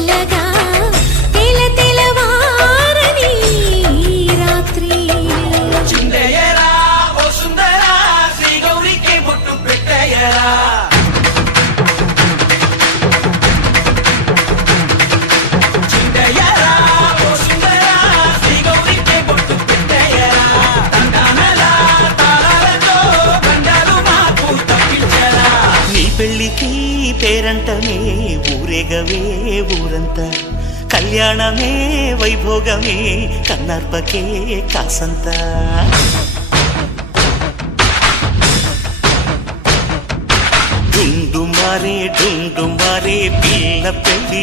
మెల్లగా తెలవారని రాత్రి చిందయ్యరా ఓ సుందరా శ్రీ గౌరికి బొట్టు పెట్టయ్యరా చిందయ్యరా ఓ సుందరా శ్రీ గౌరికి బొట్టు పెట్టయ్యరా తండానలా తాళాలతో గండాలు మాకు తప్పించరా నీ పెళ్ళికి పేరంటమే ఊరేగవే ఊరంతా కళ్యాణమే వైభోగమే కన్నార్పకే కాసంతా డుండు మారే పిల్ల పెళ్ళి